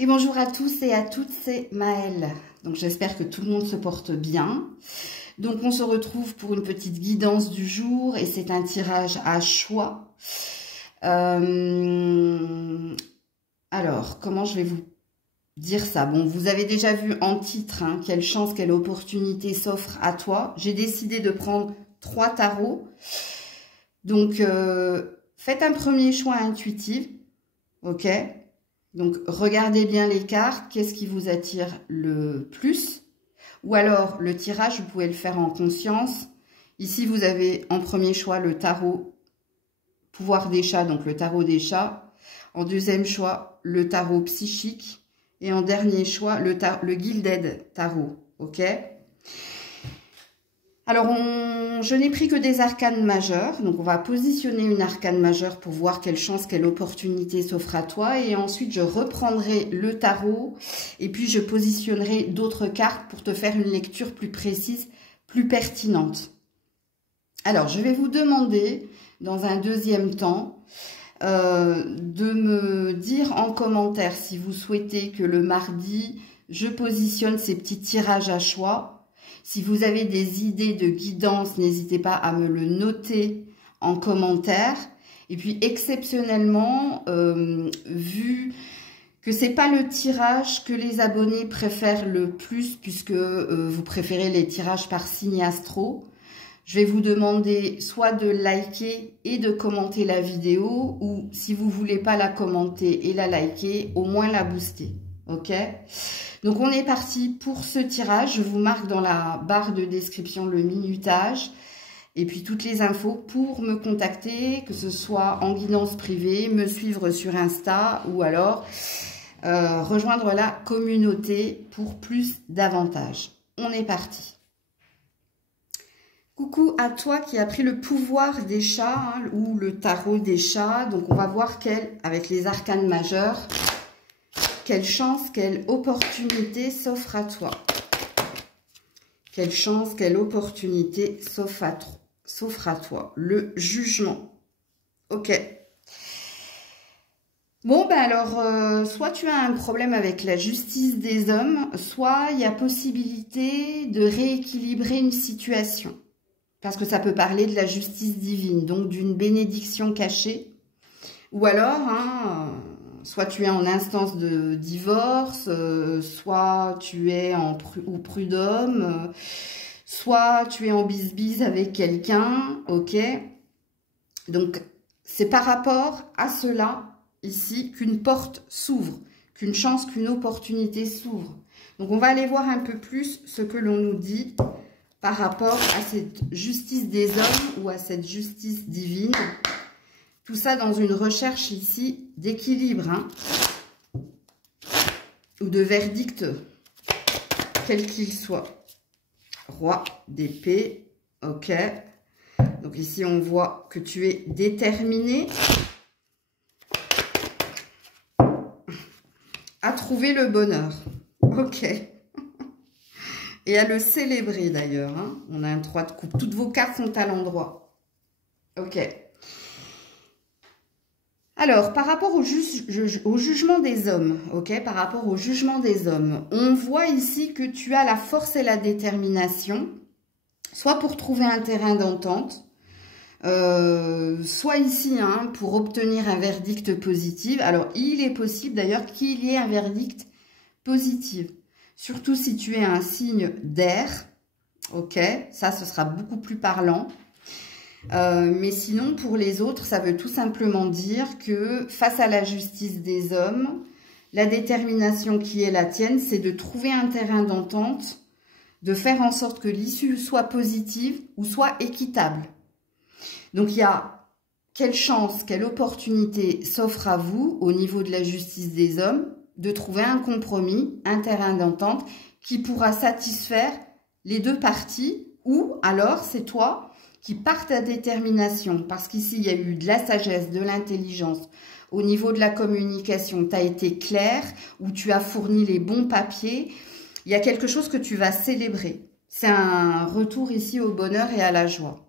Et bonjour à tous et à toutes, c'est Maëlle. Donc j'espère que tout le monde se porte bien. Donc on se retrouve pour une petite guidance du jour et c'est un tirage à choix. Alors, comment je vais vous dire ça? Bon, vous avez déjà vu en titre, hein, quelle chance, quelle opportunité s'offre à toi. J'ai décidé de prendre 3 tarots. Donc, faites un premier choix intuitif, ok? Donc, regardez bien les cartes, qu'est-ce qui vous attire le plus? Ou alors, le tirage, vous pouvez le faire en conscience. Ici, vous avez en premier choix le tarot pouvoir des chats, donc le tarot des chats. En deuxième choix, le tarot psychique. Et en dernier choix, le Gilded Tarot, ok? Alors, je n'ai pris que des arcanes majeures. Donc, on va positionner une arcane majeure pour voir quelle chance, quelle opportunité s'offre à toi. Et ensuite, je reprendrai le tarot. Et puis, je positionnerai d'autres cartes pour te faire une lecture plus précise, plus pertinente. Alors, je vais vous demander, dans un deuxième temps, de me dire en commentaire si vous souhaitez que le mardi, je positionne ces petits tirages à choix. Si vous avez des idées de guidance, n'hésitez pas à me le noter en commentaire. Et puis, exceptionnellement, vu que c'est pas le tirage que les abonnés préfèrent le plus, puisque vous préférez les tirages par signe astro, je vais vous demander soit de liker et de commenter la vidéo, ou si vous voulez pas la commenter et la liker, au moins la booster. Ok? Donc, on est parti pour ce tirage. Je vous marque dans la barre de description le minutage et puis toutes les infos pour me contacter, que ce soit en guidance privée, me suivre sur Insta ou alors rejoindre la communauté pour plus d'avantages. On est parti. Coucou à toi qui a pris le pouvoir des chats, hein, ou le tarot des chats. Donc, on va voir avec les arcanes majeures, quelle chance, quelle opportunité s'offre à toi. Quelle chance, quelle opportunité s'offre à toi. Le jugement. Ok. Bon, ben alors, soit tu as un problème avec la justice des hommes, soit il y a possibilité de rééquilibrer une situation. Parce que ça peut parler de la justice divine, donc d'une bénédiction cachée. Ou alors, hein, soit tu es en instance de divorce, soit tu es au prud'homme, soit tu es en bise-bise avec quelqu'un, ok? Donc, c'est par rapport à cela, ici, qu'une porte s'ouvre, qu'une chance, qu'une opportunité s'ouvre. Donc, on va aller voir un peu plus ce que l'on nous dit par rapport à cette justice des hommes ou à cette justice divine. Tout ça dans une recherche ici d'équilibre, hein, ou de verdict, quel qu'il soit. Roi d'épée, ok. Donc ici, on voit que tu es déterminé à trouver le bonheur, ok. Et à le célébrer d'ailleurs, hein. On a un 3 de coupe. Toutes vos cartes sont à l'endroit. Ok. Alors, par rapport au jugement des hommes, ok, par rapport au jugement des hommes, on voit ici que tu as la force et la détermination, soit pour trouver un terrain d'entente, soit ici, hein, pour obtenir un verdict positif. Alors, il est possible d'ailleurs qu'il y ait un verdict positif. Surtout si tu es un signe d'air, ok, ça ce sera beaucoup plus parlant. Mais sinon, pour les autres, ça veut tout simplement dire que face à la justice des hommes, la détermination qui est la tienne, c'est de trouver un terrain d'entente, de faire en sorte que l'issue soit positive ou soit équitable. Donc, il y a quelle chance, quelle opportunité s'offre à vous au niveau de la justice des hommes de trouver un compromis, un terrain d'entente qui pourra satisfaire les deux parties, ou alors c'est toi qui par ta détermination, parce qu'ici il y a eu de la sagesse, de l'intelligence, au niveau de la communication, tu as été clair, ou tu as fourni les bons papiers, il y a quelque chose que tu vas célébrer. C'est un retour ici au bonheur et à la joie.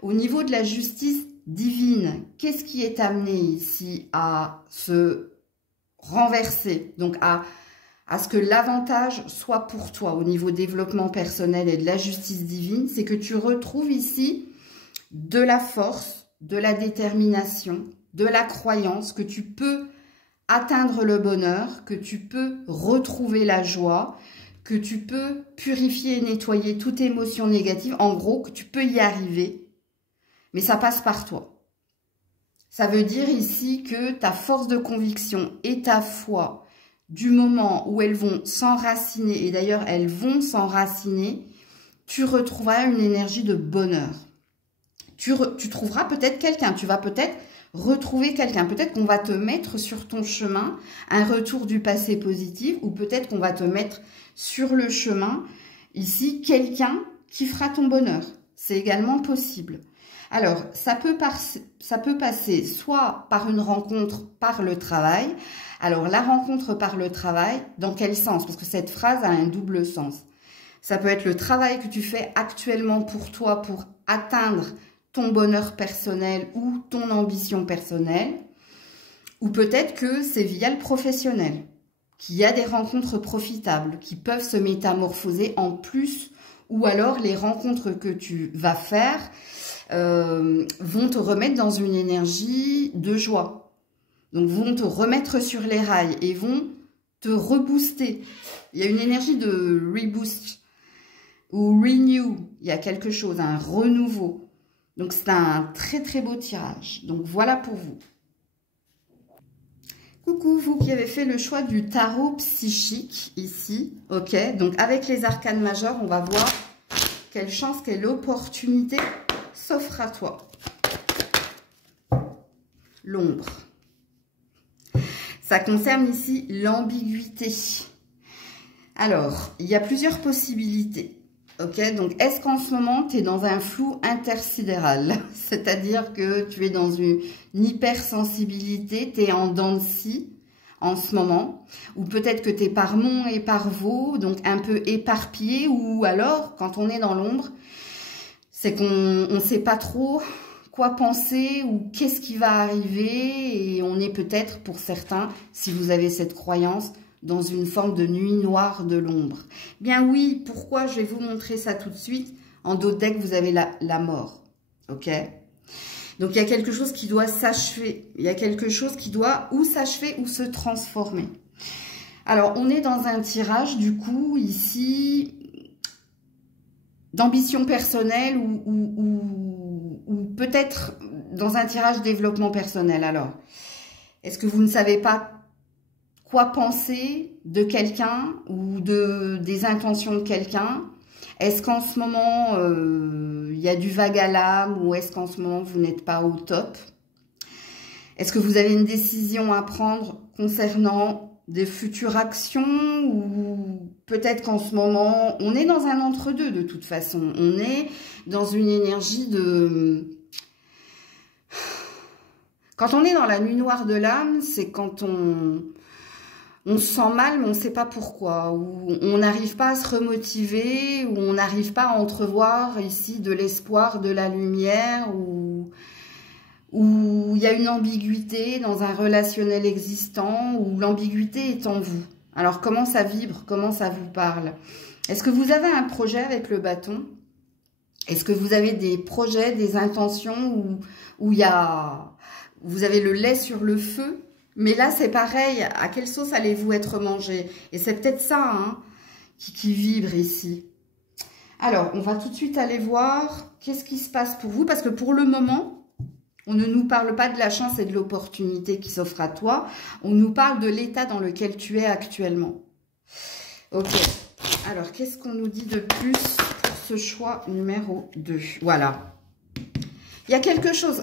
Au niveau de la justice divine, qu'est-ce qui est amené ici à se renverser, donc à ce que l'avantage soit pour toi au niveau développement personnel et de la justice divine, c'est que tu retrouves ici de la force, de la détermination, de la croyance que tu peux atteindre le bonheur, que tu peux retrouver la joie, que tu peux purifier et nettoyer toute émotion négative, en gros, que tu peux y arriver, mais ça passe par toi. Ça veut dire ici que ta force de conviction et ta foi, du moment où elles vont s'enraciner, et d'ailleurs elles vont s'enraciner, tu retrouveras une énergie de bonheur. Tu trouveras peut-être quelqu'un, tu vas peut-être retrouver quelqu'un. Peut-être qu'on va te mettre sur ton chemin un retour du passé positif, ou peut-être qu'on va te mettre sur le chemin, ici, quelqu'un qui fera ton bonheur. C'est également possible. Alors, ça peut passer soit par une rencontre par le travail. Alors, la rencontre par le travail, dans quel sens? Parce que cette phrase a un double sens. Ça peut être le travail que tu fais actuellement pour toi, pour atteindre ton bonheur personnel ou ton ambition personnelle. Ou peut-être que c'est via le professionnel, qu'il y a des rencontres profitables, qui peuvent se métamorphoser en plus, ou alors les rencontres que tu vas faire vont te remettre dans une énergie de joie. Donc, vont te remettre sur les rails et vont te rebooster. Il y a une énergie de reboost ou renew. Il y a quelque chose, un renouveau. Donc, c'est un très, très beau tirage. Donc, voilà pour vous. Coucou, vous qui avez fait le choix du tarot psychique ici. Ok, donc avec les arcanes majeures, on va voir quelle chance, quelle opportunité s'offre à toi. L'ombre. Ça concerne ici l'ambiguïté. Alors, il y a plusieurs possibilités. Ok, donc est-ce qu'en ce moment, tu es dans un flou intersidéral? C'est-à-dire que tu es dans une hypersensibilité, tu es en dents de scie en ce moment. Ou peut-être que tu es par Mont et par Vaux, donc un peu éparpillé. Ou alors, quand on est dans l'ombre, c'est qu'on ne sait pas trop quoi penser ou qu'est-ce qui va arriver. Et on est peut-être, pour certains, si vous avez cette croyance, dans une forme de nuit noire de l'ombre. Bien oui, pourquoi? Je vais vous montrer ça tout de suite. En dos de deck, vous avez la mort. Ok? Donc, il y a quelque chose qui doit s'achever. Il y a quelque chose qui doit ou s'achever ou se transformer. Alors, on est dans un tirage, du coup, ici, d'ambition personnelle ou peut-être dans un tirage développement personnel. Alors, est-ce que vous ne savez pas quoi penser de quelqu'un ou des intentions de quelqu'un? Est-ce qu'en ce moment, il y a du vague à l'âme ou est-ce qu'en ce moment, vous n'êtes pas au top? Est-ce que vous avez une décision à prendre concernant des futures actions ou peut-être qu'en ce moment, on est dans un entre-deux de toute façon. On est dans une énergie de... Quand on est dans la nuit noire de l'âme, c'est quand on se sent mal, mais on ne sait pas pourquoi, ou on n'arrive pas à se remotiver, ou on n'arrive pas à entrevoir ici de l'espoir, de la lumière, ou il y a une ambiguïté dans un relationnel existant, ou l'ambiguïté est en vous. Alors, comment ça vibre? Comment ça vous parle? Est-ce que vous avez un projet avec le bâton? Est-ce que vous avez des projets, des intentions, où vous avez le lait sur le feu? Mais là, c'est pareil. À quelle sauce allez-vous être mangé? Et c'est peut-être ça hein, qui vibre ici. Alors, on va tout de suite aller voir qu'est-ce qui se passe pour vous. Parce que pour le moment, on ne nous parle pas de la chance et de l'opportunité qui s'offre à toi. On nous parle de l'état dans lequel tu es actuellement. Ok. Alors, qu'est-ce qu'on nous dit de plus pour ce choix numéro 2? Voilà. Il y a quelque chose.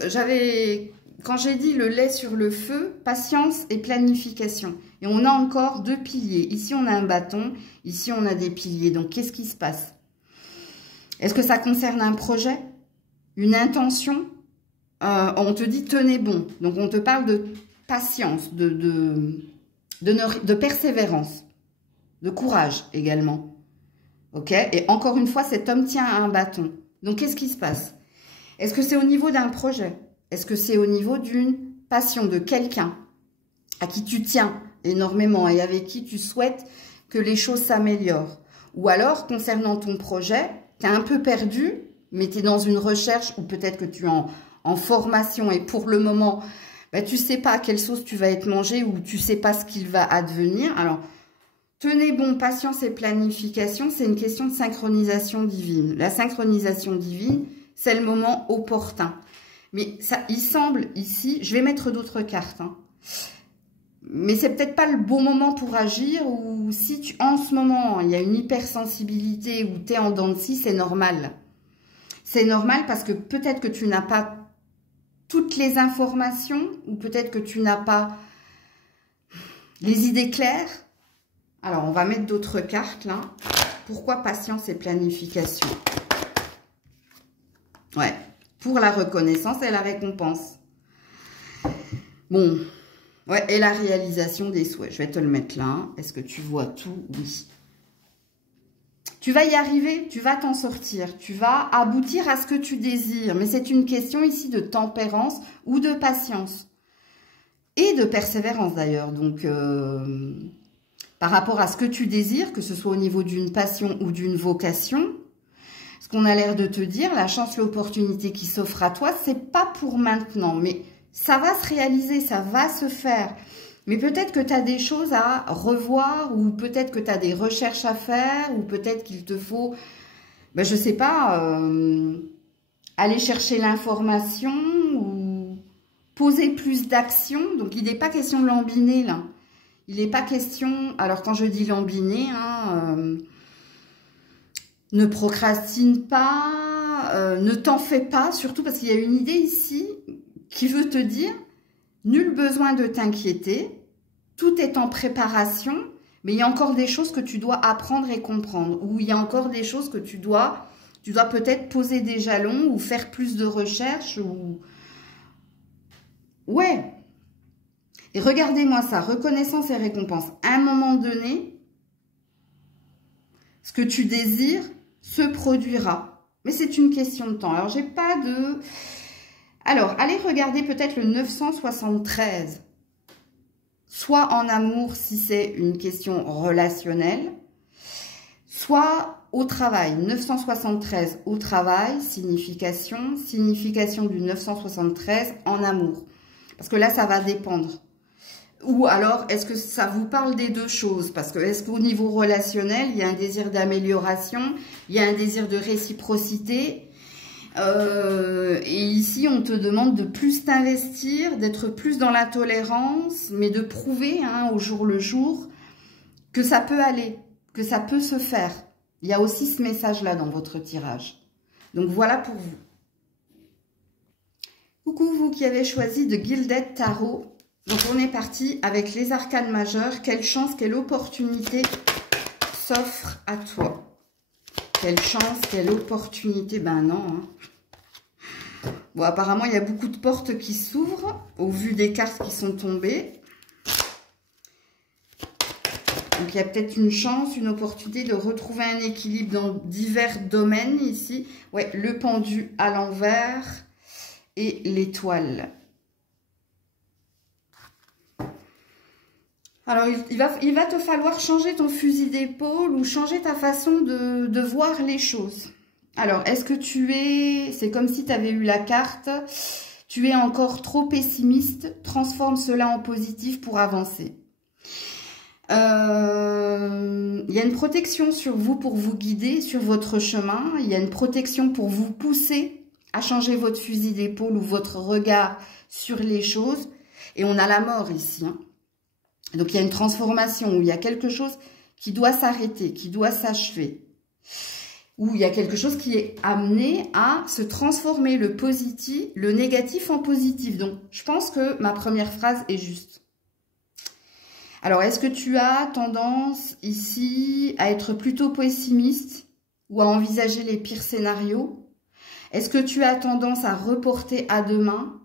Quand j'ai dit le lait sur le feu, patience et planification. Et on a encore 2 piliers. Ici, on a un bâton. Ici, on a des piliers. Donc, qu'est-ce qui se passe? Est-ce que ça concerne un projet? Une intention? On te dit tenez bon. Donc, on te parle de patience, de persévérance, de courage également. Ok? Et encore une fois, cet homme tient à un bâton. Donc, qu'est-ce qui se passe? Est-ce que c'est au niveau d'un projet? Est-ce que c'est au niveau d'une passion de quelqu'un à qui tu tiens énormément et avec qui tu souhaites que les choses s'améliorent. Ou alors, concernant ton projet, tu es un peu perdu, mais tu es dans une recherche ou peut-être que tu es en formation et pour le moment, bah, tu ne sais pas à quelle sauce tu vas être mangé ou tu ne sais pas ce qu'il va advenir. Alors, tenez bon, patience et planification, c'est une question de synchronisation divine. La synchronisation divine, c'est le moment opportun. Mais ça, il semble ici, je vais mettre d'autres cartes, hein, mais c'est peut-être pas le bon moment pour agir ou si en ce moment, il y a une hypersensibilité ou tu es en dents de scie, c'est normal. C'est normal parce que peut-être que tu n'as pas toutes les informations ou peut-être que tu n'as pas les idées claires. Alors, on va mettre d'autres cartes là. Pourquoi patience et planification? Ouais, pour la reconnaissance et la récompense. Bon, ouais, et la réalisation des souhaits. Je vais te le mettre là. Est-ce que tu vois tout? Oui. Tu vas y arriver, tu vas t'en sortir, tu vas aboutir à ce que tu désires. Mais c'est une question ici de tempérance ou de patience. Et de persévérance d'ailleurs. Donc, par rapport à ce que tu désires, que ce soit au niveau d'une passion ou d'une vocation, ce qu'on a l'air de te dire, la chance, l'opportunité qui s'offre à toi, c'est pas pour maintenant. Mais ça va se réaliser, ça va se faire. Mais peut-être que tu as des choses à revoir ou peut-être que tu as des recherches à faire ou peut-être qu'il te faut, ben je sais pas, aller chercher l'information ou poser plus d'actions. Donc, il n'est pas question de lambiner là. Il n'est pas question, alors quand je dis lambiner, hein, ne procrastine pas, ne t'en fais pas, surtout parce qu'il y a une idée ici qui veut te dire, nul besoin de t'inquiéter, tout est en préparation, mais il y a encore des choses que tu dois apprendre et comprendre, ou il y a encore des choses que tu dois peut-être poser des jalons, ou faire plus de recherches, ou... Ouais. Et regardez-moi ça, reconnaissance et récompense. À un moment donné, ce que tu désires se produira. Mais c'est une question de temps. Alors, j'ai pas de... Alors, allez regarder peut-être le 973. Soit en amour, si c'est une question relationnelle, soit au travail. 973 au travail, signification du 973 en amour. Parce que là, ça va dépendre. Ou alors, est-ce que ça vous parle des deux choses? Parce que est-ce qu'au niveau relationnel, il y a un désir d'amélioration, il y a un désir de réciprocité, et ici, on te demande de plus t'investir, d'être plus dans la tolérance, mais de prouver hein, au jour le jour que ça peut aller, que ça peut se faire. Il y a aussi ce message-là dans votre tirage. Donc, voilà pour vous. Coucou, vous qui avez choisi de Gilded Tarot. Donc, on est parti avec les arcanes majeures. Quelle chance, quelle opportunité s'offre à toi? Quelle chance, quelle opportunité. Ben non. Hein. Bon, apparemment, il y a beaucoup de portes qui s'ouvrent au vu des cartes qui sont tombées. Donc, il y a peut-être une chance, une opportunité de retrouver un équilibre dans divers domaines ici. Ouais, le pendu à l'envers et l'étoile. Alors, il va te falloir changer ton fusil d'épaule ou changer ta façon de voir les choses. Alors, est-ce que tu es... C'est comme si tu avais eu la carte. Tu es encore trop pessimiste. Transforme cela en positif pour avancer. Il y a une protection sur vous pour vous guider sur votre chemin. Il y a une protection pour vous pousser à changer votre fusil d'épaule ou votre regard sur les choses. Et on a la mort ici, hein. Donc, il y a une transformation où il y a quelque chose qui doit s'arrêter, qui doit s'achever. Où il y a quelque chose qui est amené à se transformer le positif, le négatif en positif. Donc, je pense que ma première phrase est juste. Alors, est-ce que tu as tendance ici à être plutôt pessimiste ou à envisager les pires scénarios? Est-ce que tu as tendance à reporter à demain?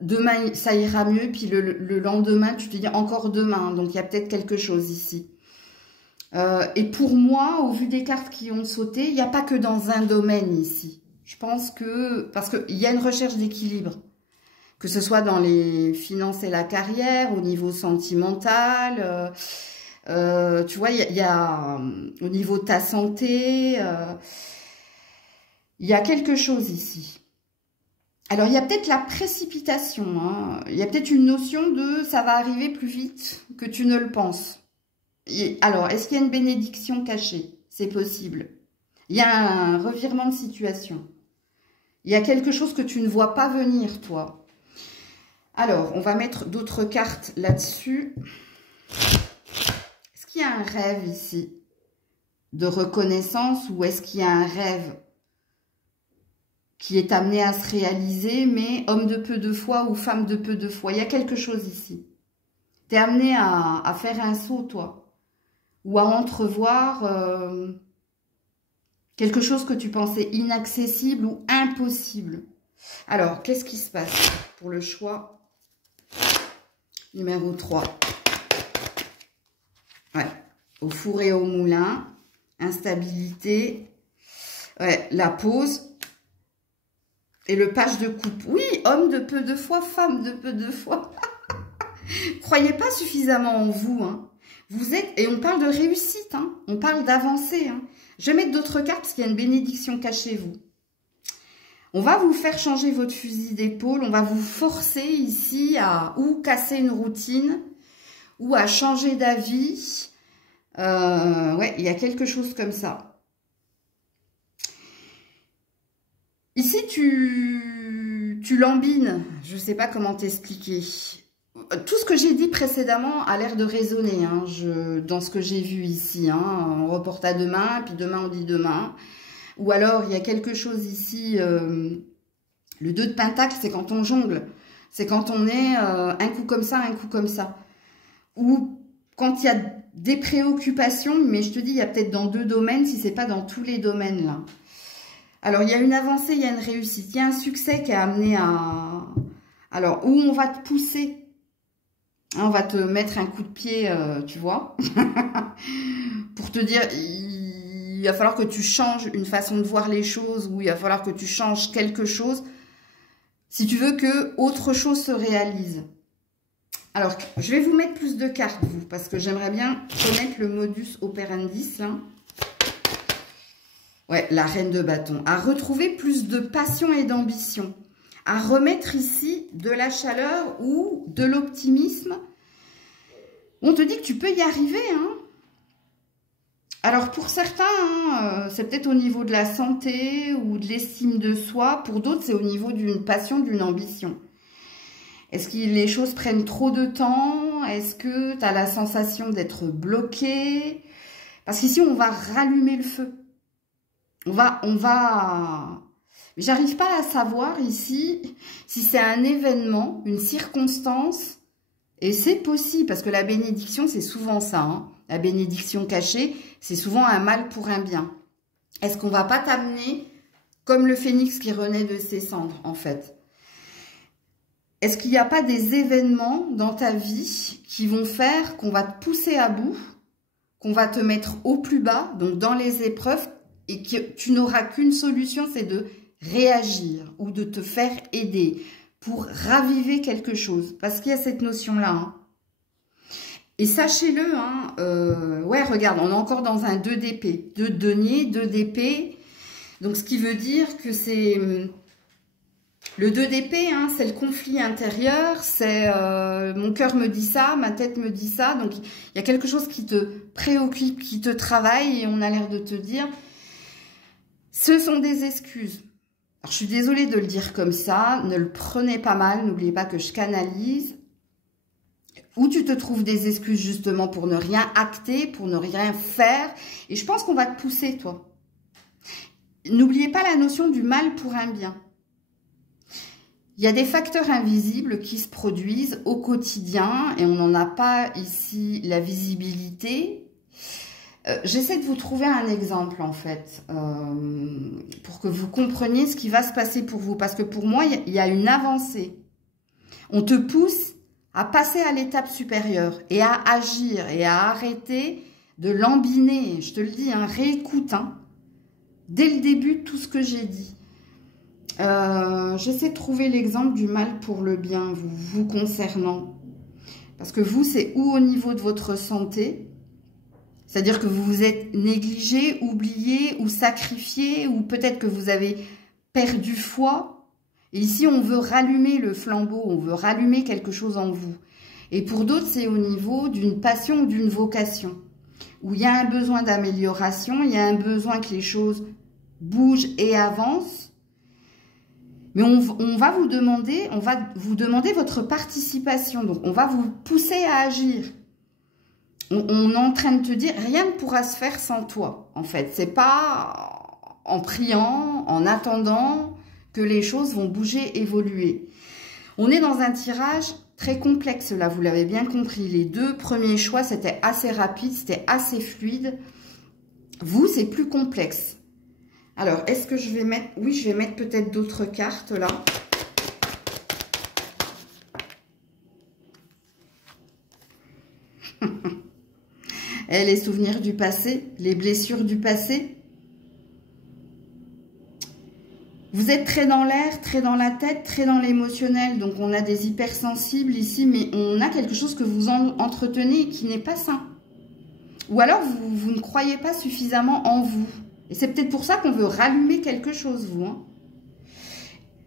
Demain, ça ira mieux, puis le lendemain, tu te dis encore demain. Donc, il y a peut-être quelque chose ici. Et pour moi, au vu des cartes qui ont sauté, il n'y a pas que dans un domaine ici. Je pense que... Parce qu'il y a une recherche d'équilibre. que ce soit dans les finances et la carrière, au niveau sentimental, tu vois, il y a au niveau de ta santé, il y a quelque chose ici. Alors, il y a peut-être la précipitation, hein. Il y a peut-être une notion de ça va arriver plus vite que tu ne le penses. Alors, est-ce qu'il y a une bénédiction cachée? C'est possible. Il y a un revirement de situation. Il y a quelque chose que tu ne vois pas venir, toi. Alors, on va mettre d'autres cartes là-dessus. Est-ce qu'il y a un rêve ici de reconnaissance ou est-ce qu'il y a un rêve qui est amené à se réaliser, mais homme de peu de foi ou femme de peu de foi? Il y a quelque chose ici. Tu es amené à faire un saut, toi, ou à entrevoir quelque chose que tu pensais inaccessible ou impossible. Alors, qu'est-ce qui se passe pour le choix numéro 3? Ouais, au four et au moulin, instabilité, ouais, la pause et le page de coupe. Oui, homme de peu de foi, femme de peu de foi. Croyez pas suffisamment en vous, hein. Vous êtes, et on parle de réussite, hein. On parle d'avancer, hein. Je vais mettre d'autres cartes parce qu'il y a une bénédiction cachée, vous. On va vous faire changer votre fusil d'épaule, on va vous forcer ici à ou casser une routine, ou à changer d'avis. Ouais, il y a quelque chose comme ça. Ici, tu lambines, je ne sais pas comment t'expliquer. Tout ce que j'ai dit précédemment a l'air de résonner, hein, dans ce que j'ai vu ici. Hein, on reporte à demain, puis demain on dit demain. Ou alors, il y a quelque chose ici, le 2 de Pentacle, c'est quand on jongle. C'est quand on est un coup comme ça, un coup comme ça. Ou quand il y a des préoccupations, mais je te dis, il y a peut-être dans 2 domaines, si ce n'est pas dans tous les domaines là. Alors, il y a une avancée, il y a une réussite. Il y a un succès qui est amené à... Alors, où on va te pousser. On va te mettre un coup de pied, tu vois. Pour te dire, il va falloir que tu changes une façon de voir les choses. Ou il va falloir que tu changes quelque chose. Si tu veux que autre chose se réalise. Alors, je vais vous mettre plus de cartes, vous. Parce que j'aimerais bien connaître le modus operandi, là. Ouais, la reine de bâton. À retrouver plus de passion et d'ambition. À remettre ici de la chaleur ou de l'optimisme. On te dit que tu peux y arriver. Hein. Alors, pour certains, hein, c'est peut-être au niveau de la santé ou de l'estime de soi. Pour d'autres, c'est au niveau d'une passion, d'une ambition. Est-ce que les choses prennent trop de temps? Est-ce que tu as la sensation d'être bloqué? Parce qu'ici, on va rallumer le feu. On va... J'arrive pas à savoir ici si c'est un événement, une circonstance, et c'est possible, parce que la bénédiction, c'est souvent ça. Hein. La bénédiction cachée, c'est souvent un mal pour un bien. Est-ce qu'on va pas t'amener comme le phénix qui renaît de ses cendres, en fait? Est-ce qu'il n'y a pas des événements dans ta vie qui vont faire qu'on va te pousser à bout, qu'on va te mettre au plus bas, donc dans les épreuves, et que tu n'auras qu'une solution, c'est de réagir ou de te faire aider pour raviver quelque chose. Parce qu'il y a cette notion-là. Hein. Et sachez-le, hein, ouais, regarde, on est encore dans un 2 d'épée. 2 de denier, 2 d'épée. Donc, ce qui veut dire que c'est... Le 2 d'épée, hein, c'est le conflit intérieur, c'est mon cœur me dit ça, ma tête me dit ça. Donc, il y a quelque chose qui te préoccupe, qui te travaille et on a l'air de te dire... Ce sont des excuses. Alors, je suis désolée de le dire comme ça. Ne le prenez pas mal. N'oubliez pas que je canalise. Où tu te trouves des excuses justement pour ne rien acter, pour ne rien faire. Et je pense qu'on va te pousser, toi. N'oubliez pas la notion du mal pour un bien. Il y a des facteurs invisibles qui se produisent au quotidien et on n'en a pas ici la visibilité. J'essaie de vous trouver un exemple, en fait, pour que vous compreniez ce qui va se passer pour vous. Parce que pour moi, il y a une avancée. On te pousse à passer à l'étape supérieure et à agir et à arrêter de lambiner. Je te le dis, hein, réécoute, hein, dès le début, tout ce que j'ai dit. J'essaie de trouver l'exemple du mal pour le bien vous concernant. Parce que vous, c'est ou au niveau de votre santé, c'est-à-dire que vous vous êtes négligé, oublié ou sacrifié, ou peut-être que vous avez perdu foi. Et ici, on veut rallumer le flambeau, on veut rallumer quelque chose en vous. Et pour d'autres, c'est au niveau d'une passion ou d'une vocation, où il y a un besoin d'amélioration, il y a un besoin que les choses bougent et avancent. Mais on va vous demander votre participation. Donc, on va vous pousser à agir. On est en train de te dire, rien ne pourra se faire sans toi, en fait. C'est pas en priant, en attendant que les choses vont bouger, évoluer. On est dans un tirage très complexe, là, vous l'avez bien compris. Les deux premiers choix, c'était assez rapide, c'était assez fluide. Vous, c'est plus complexe. Alors, est-ce que je vais mettre... Oui, je vais mettre peut-être d'autres cartes, là. Les souvenirs du passé, les blessures du passé. Vous êtes très dans l'air, très dans la tête, très dans l'émotionnel. Donc, on a des hypersensibles ici, mais on a quelque chose que vous entretenez qui n'est pas sain. Ou alors, vous ne croyez pas suffisamment en vous. Et c'est peut-être pour ça qu'on veut rallumer quelque chose, vous. Hein.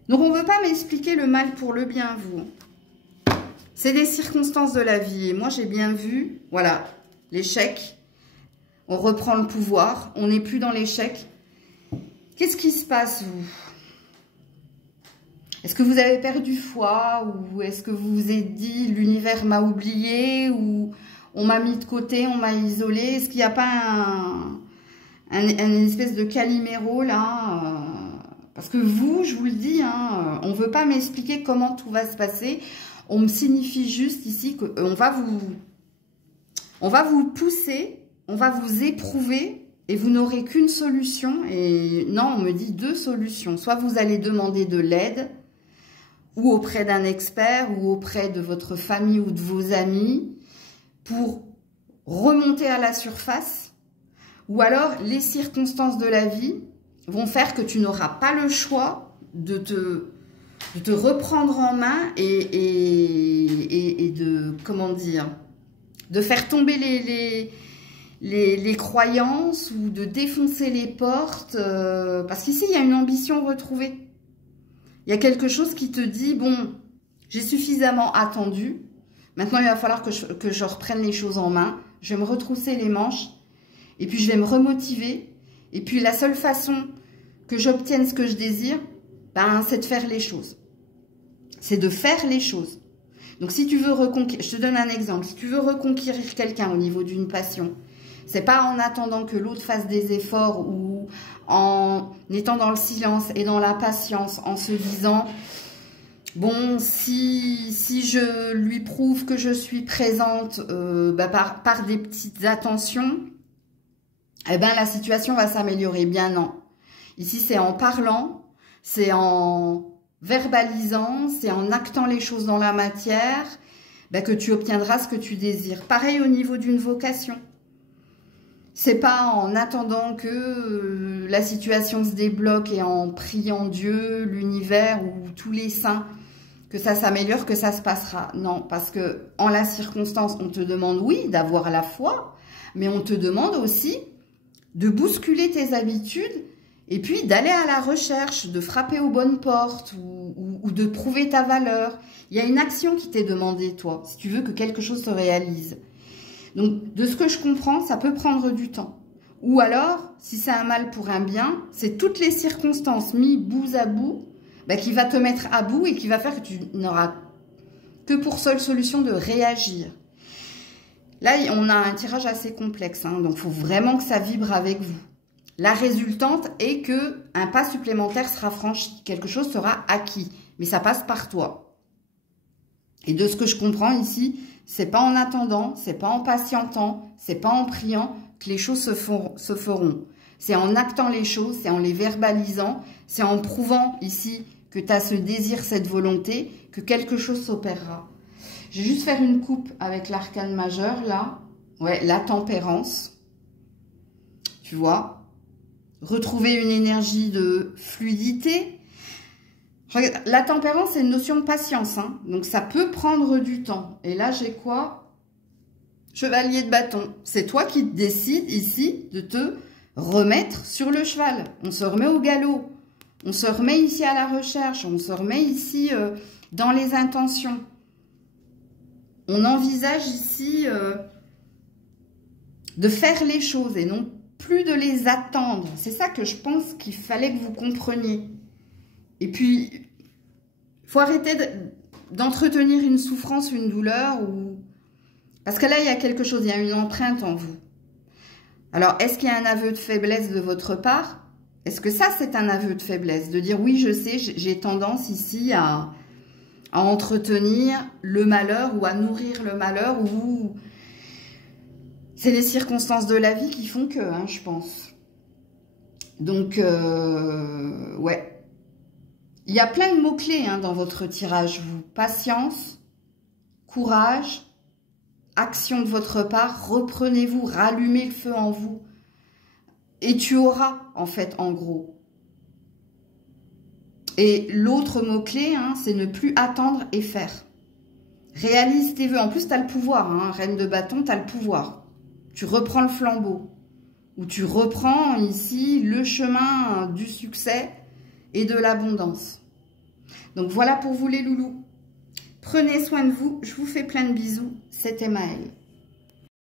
Donc, on ne veut pas m'expliquer le mal pour le bien, vous. C'est des circonstances de la vie. Et moi, j'ai bien vu, voilà, l'échec. On reprend le pouvoir. On n'est plus dans l'échec. Qu'est-ce qui se passe, vous? Est-ce que vous avez perdu foi? Ou est-ce que vous vous êtes dit, l'univers m'a oublié? Ou on m'a mis de côté, on m'a isolé? Est-ce qu'il n'y a pas une espèce de Calimero là, parce que vous, je vous le dis, hein, on ne veut pas m'expliquer comment tout va se passer. On me signifie juste ici qu'on va vous pousser, on va vous éprouver et vous n'aurez qu'une solution. Et non, on me dit deux solutions. Soit vous allez demander de l'aide ou auprès d'un expert ou auprès de votre famille ou de vos amis pour remonter à la surface. Ou alors, les circonstances de la vie vont faire que tu n'auras pas le choix de te reprendre en main et de, comment dire, de faire tomber les croyances ou de défoncer les portes. Parce qu'ici, il y a une ambition retrouvée. Il y a quelque chose qui te dit, bon, j'ai suffisamment attendu. Maintenant, il va falloir que je reprenne les choses en main. Je vais me retrousser les manches. Et puis, je vais me remotiver. Et puis, la seule façon que j'obtienne ce que je désire, ben, c'est de faire les choses. C'est de faire les choses. Donc, si tu veux reconquérir... Je te donne un exemple. Si tu veux reconquérir quelqu'un au niveau d'une passion, c'est pas en attendant que l'autre fasse des efforts ou en étant dans le silence et dans la patience, en se disant... Bon, si je lui prouve que je suis présente par des petites attentions... eh bien, la situation va s'améliorer. Bien non. Ici, c'est en parlant, c'est en verbalisant, c'est en actant les choses dans la matière que tu obtiendras ce que tu désires. Pareil au niveau d'une vocation. C'est pas en attendant que la situation se débloque et en priant Dieu, l'univers ou tous les saints que ça s'améliore, que ça se passera. Non, parce que en la circonstance, on te demande, oui, d'avoir la foi, mais on te demande aussi de bousculer tes habitudes et puis d'aller à la recherche, de frapper aux bonnes portes ou de prouver ta valeur. Il y a une action qui t'est demandée, toi, si tu veux que quelque chose se réalise. Donc, de ce que je comprends, ça peut prendre du temps. Ou alors, si c'est un mal pour un bien, c'est toutes les circonstances mises bout à bout qui va te mettre à bout et qui va faire que tu n'auras que pour seule solution de réagir. Là, on a un tirage assez complexe, hein, donc il faut vraiment que ça vibre avec vous. La résultante est qu'un pas supplémentaire sera franchi, quelque chose sera acquis, mais ça passe par toi. Et de ce que je comprends ici, c'est pas en attendant, c'est pas en patientant, c'est pas en priant que les choses se feront. C'est en actant les choses, c'est en les verbalisant, c'est en prouvant ici que tu as ce désir, cette volonté, que quelque chose s'opérera. Je vais juste faire une coupe avec l'arcane majeur, là. Ouais, la tempérance. Tu vois. Retrouver une énergie de fluidité. La tempérance, c'est une notion de patience, hein. Donc ça peut prendre du temps. Et là, j'ai quoi? Chevalier de bâton. C'est toi qui décides ici de te remettre sur le cheval. On se remet au galop. On se remet ici à la recherche. On se remet ici dans les intentions. On envisage ici de faire les choses et non plus de les attendre. C'est ça que je pense qu'il fallait que vous compreniez. Et puis, il faut arrêter d'entretenir une souffrance, une douleur. Parce que là, il y a quelque chose, il y a une empreinte en vous. Alors, est-ce qu'il y a un aveu de faiblesse de votre part? Est-ce que ça, c'est un aveu de faiblesse? De dire, oui, je sais, j'ai tendance ici à entretenir le malheur ou à nourrir le malheur, ou c'est les circonstances de la vie qui font que, hein, je pense. Donc, ouais. Il y a plein de mots-clés hein, dans votre tirage, vous. Patience, courage, action de votre part, reprenez-vous, rallumez le feu en vous. Et tu auras, en fait, en gros. Et l'autre mot-clé, hein, c'est ne plus attendre et faire. Réalise tes vœux. En plus, tu as le pouvoir, hein, reine de bâton, tu as le pouvoir. Tu reprends le flambeau. Ou tu reprends ici le chemin du succès et de l'abondance. Donc voilà pour vous les loulous. Prenez soin de vous. Je vous fais plein de bisous. C'était Maëlle.